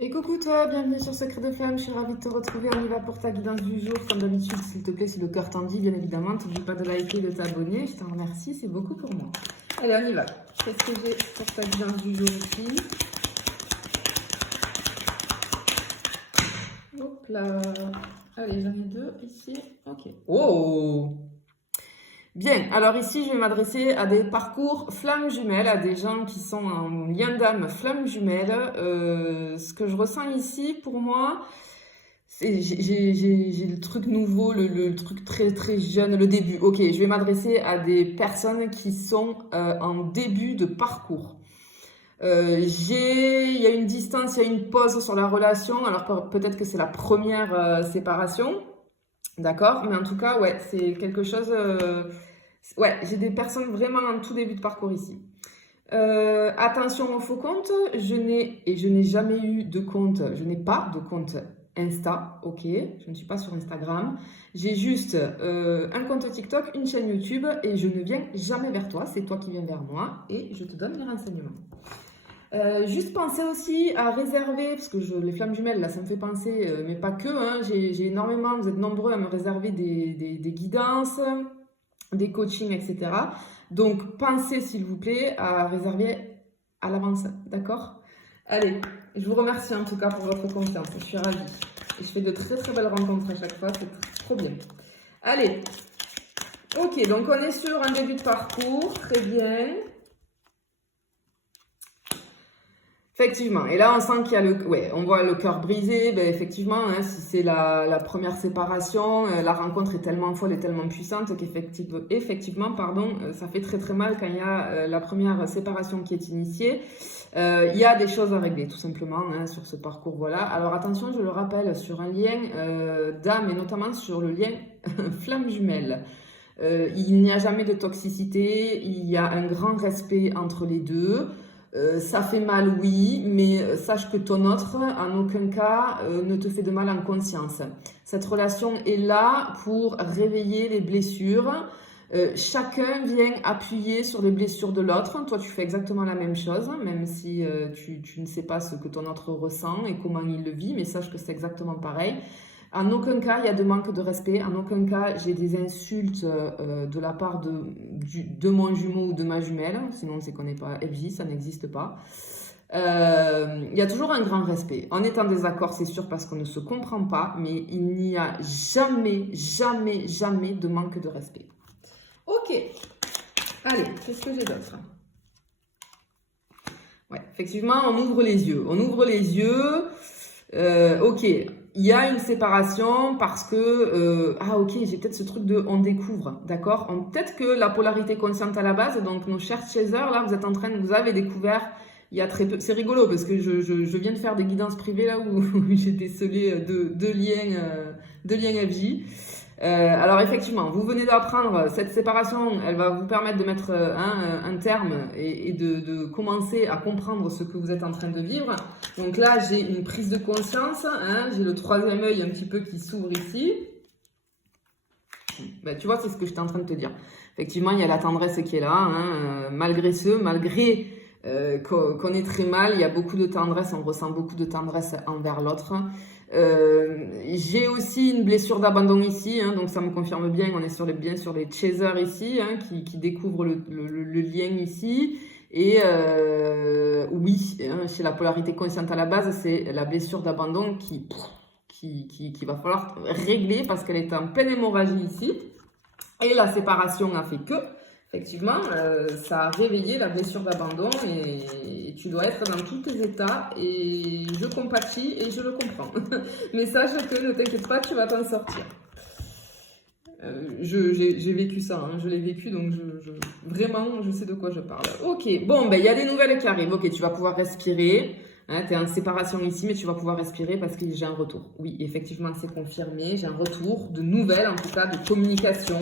Et coucou toi, bienvenue sur Secret de Flamme, je suis ravie de te retrouver, on y va pour ta guidance du jour. Comme d'habitude, s'il te plaît, si le cœur t'en dit, bien évidemment, n'oublie pas de liker, de t'abonner, je t'en remercie, c'est beaucoup pour moi. Allez, on y va. Qu'est-ce que j'ai pour ta guidance du jour ici? Hop là. Allez, j'en ai deux ici, ok. Oh! Bien, alors ici, je vais m'adresser à des parcours flammes jumelles, à des gens qui sont en lien d'âme flammes jumelles. Ce que je ressens ici, pour moi, j'ai le truc nouveau, le truc très très jeune, le début. Ok, je vais m'adresser à des personnes qui sont en début de parcours. Il y a une distance, il y a une pause sur la relation. Alors peut-être que c'est la première séparation, d'accord? Mais en tout cas, ouais, c'est quelque chose. Ouais, j'ai des personnes vraiment en tout début de parcours ici. Attention au faux compte, je n'ai jamais eu de compte, je n'ai pas de compte Insta, ok, je ne suis pas sur Instagram. J'ai juste un compte TikTok, une chaîne YouTube et je ne viens jamais vers toi, c'est toi qui viens vers moi et je te donne les renseignements. Juste penser aussi à réserver, parce que les flammes jumelles, là, ça me fait penser, mais pas que, hein, j'ai énormément, vous êtes nombreux à me réserver des guidances, des coachings, etc. Donc, pensez, s'il vous plaît, à réserver à l'avance, d'accord? Allez, je vous remercie en tout cas pour votre confiance, je suis ravie. Et je fais de très très belles rencontres à chaque fois, c'est trop bien. Allez, ok, donc on est sur un début de parcours, très bien. Effectivement, et là on sent qu'il y a ouais, on voit le cœur brisé, ben effectivement, hein, si c'est la première séparation, la rencontre est tellement folle et tellement puissante qu'effectivement, pardon, ça fait très très mal quand il y a la première séparation qui est initiée. Il y a des choses à régler tout simplement hein, sur ce parcours, voilà. Alors attention, je le rappelle, sur un lien d'âme et notamment sur le lien flamme jumelle. Il n'y a jamais de toxicité, il y a un grand respect entre les deux. Ça fait mal, oui, mais sache que ton autre, en aucun cas, ne te fait de mal en conscience. Cette relation est là pour réveiller les blessures. Chacun vient appuyer sur les blessures de l'autre. Toi, tu fais exactement la même chose, même si tu ne sais pas ce que ton autre ressent et comment il le vit, mais sache que c'est exactement pareil. En aucun cas, il y a de manque de respect. En aucun cas, j'ai des insultes de la part de mon jumeau ou de ma jumelle. Sinon, c'est qu'on n'est pas FJ, ça n'existe pas. Il y a toujours un grand respect. On est en désaccord, c'est sûr, parce qu'on ne se comprend pas, mais il n'y a jamais, jamais, jamais de manque de respect. Ok. Allez, qu'est-ce que j'ai d'autre? Ouais, effectivement, on ouvre les yeux. On ouvre les yeux. Ok, il y a une séparation parce que ah ok, j'ai peut-être ce truc de on découvre, d'accord? Peut-être que la polarité consciente à la base, donc nos chers chasers, là vous avez découvert il y a très peu. C'est rigolo parce que je viens de faire des guidances privées là où j'ai décelé deux liens FJ. Alors effectivement, vous venez d'apprendre cette séparation, elle va vous permettre de mettre un terme et de commencer à comprendre ce que vous êtes en train de vivre. Donc là, j'ai une prise de conscience, hein, j'ai le troisième œil un petit peu qui s'ouvre ici. Ben, tu vois, c'est ce que j'étais en train de te dire. Effectivement, il y a la tendresse qui est là, hein, malgré qu'on est très mal, il y a beaucoup de tendresse, on ressent beaucoup de tendresse envers l'autre. J'ai aussi une blessure d'abandon ici, hein, donc ça me confirme bien, on est bien sur les chasers ici, hein, qui découvrent le lien ici. Et oui, hein, chez la polarité consciente à la base, c'est la blessure d'abandon qui va falloir régler parce qu'elle est en pleine hémorragie ici. Et la séparation a fait que, effectivement, ça a réveillé la blessure d'abandon et tu dois être dans tous tes états et je compatis et je le comprends. Mais sache que ne t'inquiète pas, tu vas t'en sortir. J'ai vécu ça, hein, je l'ai vécu, donc vraiment, je sais de quoi je parle. Ok, bon, ben il y a des nouvelles qui arrivent. Ok, tu vas pouvoir respirer. Hein, tu es en séparation ici, mais tu vas pouvoir respirer parce que j'ai un retour. Oui, effectivement, c'est confirmé. J'ai un retour de nouvelles, en tout cas, de communication.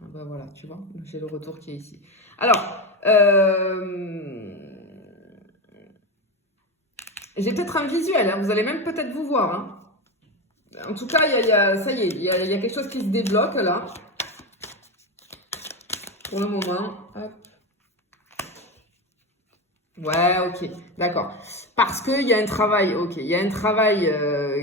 Ben voilà, tu vois, j'ai le retour qui est ici. Alors, j'ai peut-être un visuel, hein, vous allez même peut-être vous voir. Hein. En tout cas, ça y est, il y a quelque chose qui se débloque là. Pour le moment. Hop. Ouais, ok, d'accord. Parce qu'il y a un travail, ok, il y a un travail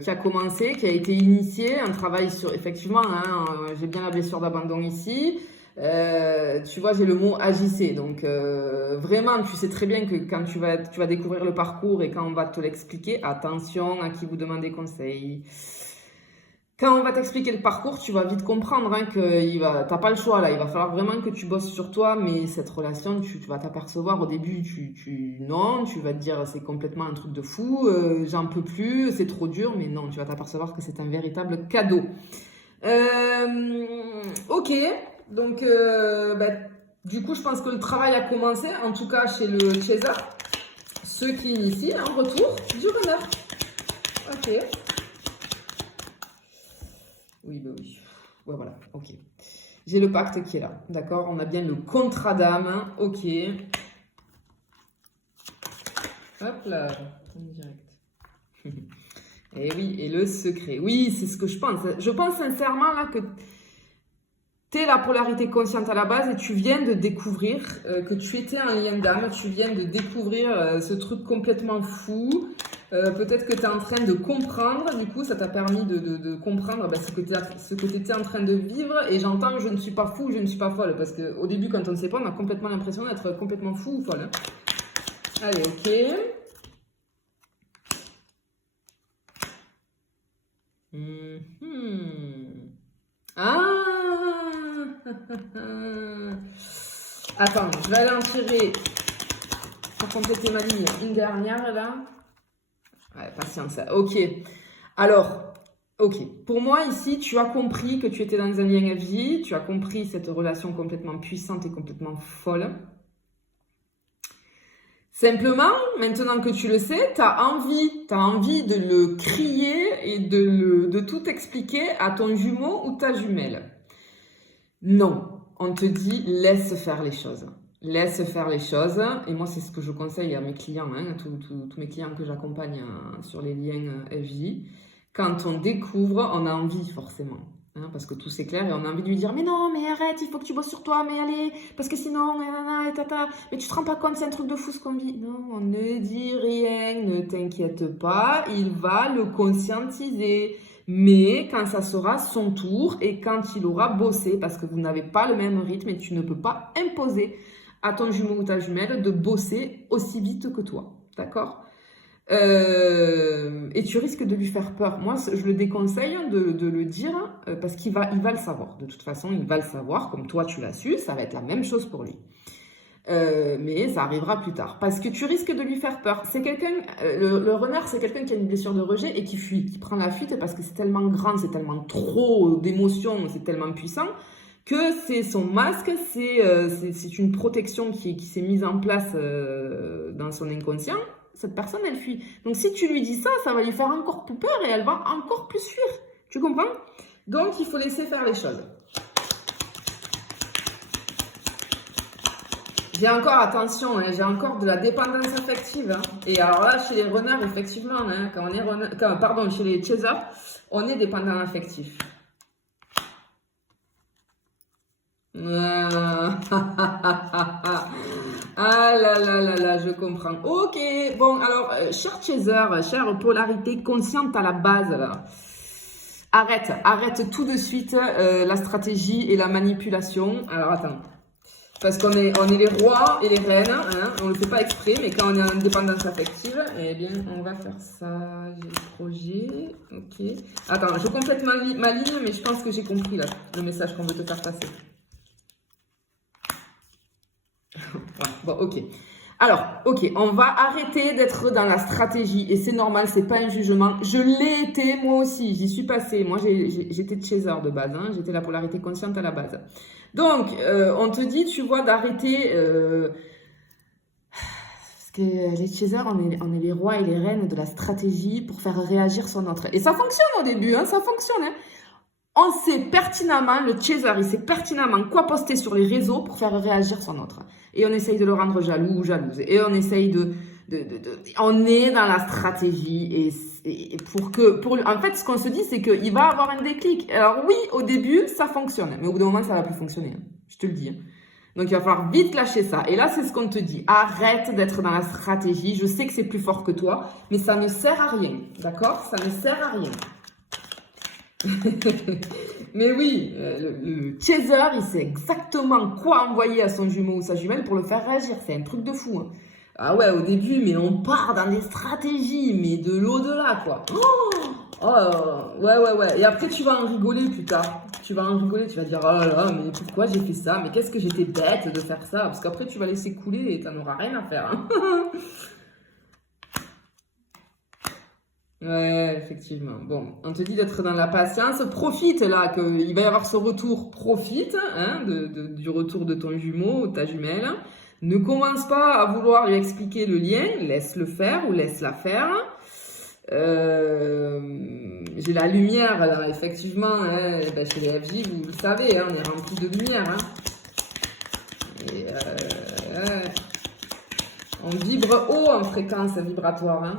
qui a commencé, qui a été initié, un travail sur, effectivement, hein, j'ai bien la blessure d'abandon ici. Tu vois, j'ai le mot agissez. Donc, vraiment, tu sais très bien que quand tu vas découvrir le parcours et quand on va te l'expliquer, attention à qui vous demandez conseil. Quand on va t'expliquer le parcours, tu vas vite comprendre hein, que t'as pas le choix là. Il va falloir vraiment que tu bosses sur toi, mais cette relation, tu vas t'apercevoir au début, non, tu vas te dire c'est complètement un truc de fou, j'en peux plus, c'est trop dur, mais non, tu vas t'apercevoir que c'est un véritable cadeau. Ok, donc du coup, je pense que le travail a commencé, en tout cas chez le chaser, ceux qui initient en retour du runner. Ok. Oui, bah oui. Ouais, voilà, ok. J'ai le pacte qui est là, d'accord? On a bien le contrat d'âme, ok. Hop là, direct. Et oui, et le secret. Oui, c'est ce que je pense. Je pense sincèrement là que tu es la polarité consciente à la base et tu viens de découvrir que tu étais un lien d'âme, tu viens de découvrir ce truc complètement fou. Peut-être que tu es en train de comprendre, du coup ça t'a permis de comprendre ce que tu étais en train de vivre. Et j'entends je ne suis pas fou, je ne suis pas folle, parce qu'au début quand on ne sait pas, on a complètement l'impression d'être complètement fou ou folle. Hein. Allez, ok. Ah Attends, je vais aller en tirer pour compléter ma ligne. Une dernière là. Ouais, patience. Ok. Alors, ok. Pour moi, ici, tu as compris que tu étais dans un lien FJ. Tu as compris cette relation complètement puissante et complètement folle. Simplement, maintenant que tu le sais, tu as envie de le crier et de tout expliquer à ton jumeau ou ta jumelle. Non, on te dit laisse faire les choses. Laisse faire les choses. Et moi, c'est ce que je conseille à mes clients, hein, tous mes clients que j'accompagne sur les liens FJ. Quand on découvre, on a envie forcément. Hein, parce que tout c'est clair et on a envie de lui dire mais non, mais arrête, il faut que tu bosses sur toi, mais allez, parce que sinon, nanana, tata, mais tu te rends pas compte, c'est un truc de fou ce qu'on vit. Non, on ne dit rien, ne t'inquiète pas, il va le conscientiser. Mais quand ça sera son tour et quand il aura bossé, parce que vous n'avez pas le même rythme et tu ne peux pas imposer à ton jumeau ou ta jumelle de bosser aussi vite que toi. D'accord ? Et tu risques de lui faire peur. Moi, je le déconseille de le dire parce il va le savoir. De toute façon, il va le savoir, comme toi tu l'as su, ça va être la même chose pour lui. Mais ça arrivera plus tard. Parce que tu risques de lui faire peur. C'est quelqu'un, le runner, c'est quelqu'un qui a une blessure de rejet et qui fuit, qui prend la fuite parce que c'est tellement grand, c'est tellement trop d'émotions, c'est tellement puissant que c'est son masque, c'est une protection qui s'est mise en place dans son inconscient. Cette personne, elle fuit. Donc si tu lui dis ça, ça va lui faire encore plus peur et elle va encore plus fuir. Tu comprends? Donc il faut laisser faire les choses. J'ai encore, attention, hein, j'ai encore de la dépendance affective. Hein. Et alors là, chez les runners, effectivement, hein, chez les chasers, on est dépendant affectif. Ah là là là là, je comprends. Ok, bon, alors, cher chaser, chère polarité consciente à la base, là. Arrête tout de suite la stratégie et la manipulation. Alors, attends. Parce qu'on est les rois et les reines, hein, on ne le fait pas exprès, mais quand on est en indépendance affective, eh bien, on va faire ça. J'ai le projet, ok. Attends, je complète ma ligne, mais je pense que j'ai compris là, le message qu'on veut te faire passer. Bon, ok. Alors, ok, on va arrêter d'être dans la stratégie et c'est normal, c'est pas un jugement. Je l'ai été moi aussi, j'y suis passée. Moi, j'étais chaser de base, hein, j'étais la polarité consciente à la base. Donc, on te dit, tu vois, d'arrêter. Parce que les chasers, on est les rois et les reines de la stratégie pour faire réagir son autre. Et ça fonctionne au début, hein, ça fonctionne. Hein. On sait pertinemment, le chaser, il sait pertinemment quoi poster sur les réseaux pour faire réagir son autre. Et on essaye de le rendre jaloux ou jalouse. Et on essaye on est dans la stratégie. Et en fait, ce qu'on se dit, c'est qu'il va avoir un déclic. Alors oui, au début, ça fonctionne. Mais au bout d'un moment, ça va plus fonctionner. Hein. Je te le dis. Hein. Donc, il va falloir vite lâcher ça. Et là, c'est ce qu'on te dit. Arrête d'être dans la stratégie. Je sais que c'est plus fort que toi, mais ça ne sert à rien. D'accord? Ça ne sert à rien. Mais oui, le chaser, il sait exactement quoi envoyer à son jumeau ou sa jumelle pour le faire réagir. C'est un truc de fou. Hein. Ah ouais, au début, mais on part dans des stratégies, mais de l'au-delà, quoi. Ouais. Et après, tu vas en rigoler plus tard. Tu vas en rigoler, tu vas dire, oh là là, mais pourquoi j'ai fait ça? Mais qu'est-ce que j'étais bête de faire ça? Parce qu'après, tu vas laisser couler et t'en auras rien à faire. Hein. Ouais, effectivement. Bon, on te dit d'être dans la patience. Profite là, qu'il va y avoir ce retour. Profite hein, du retour de ton jumeau ou ta jumelle. Ne commence pas à vouloir lui expliquer le lien. Laisse-le faire ou laisse-la faire. J'ai la lumière là, effectivement. Hein, ben, chez les FJ, vous le savez, hein, on est rempli de lumière. Hein. Et, on vibre haut en fréquence vibratoire. Hein.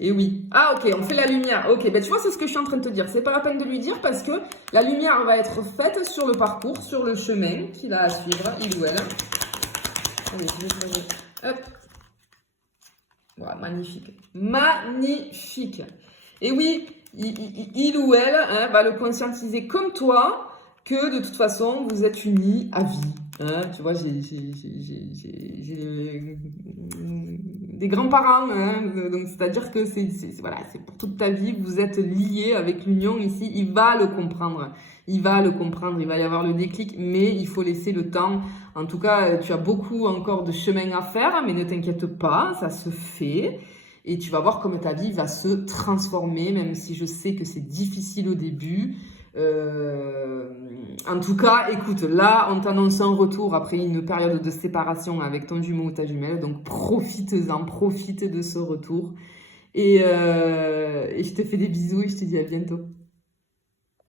Et oui. Ah, ok, on fait la lumière. Ok, ben tu vois, c'est ce que je suis en train de te dire. C'est pas la peine de lui dire parce que la lumière va être faite sur le parcours, sur le chemin qu'il a à suivre, il ou elle. Allez, je vais poser. Hop. Voilà, magnifique. Magnifique. Et oui, il ou elle hein, va le conscientiser comme toi que de toute façon, vous êtes unis à vie. Hein, tu vois, j'ai des grands-parents, hein, donc c'est-à-dire que c'est voilà, c'est pour toute ta vie, vous êtes liés avec l'union ici, il va le comprendre, il va y avoir le déclic, mais il faut laisser le temps. En tout cas, tu as beaucoup encore de chemin à faire, mais ne t'inquiète pas, ça se fait. Et tu vas voir comme ta vie va se transformer, même si je sais que c'est difficile au début. En tout cas, écoute, là, on t'annonce un retour après une période de séparation avec ton jumeau ou ta jumelle. Donc, profites-en, profite de ce retour. Et je te fais des bisous et je te dis à bientôt.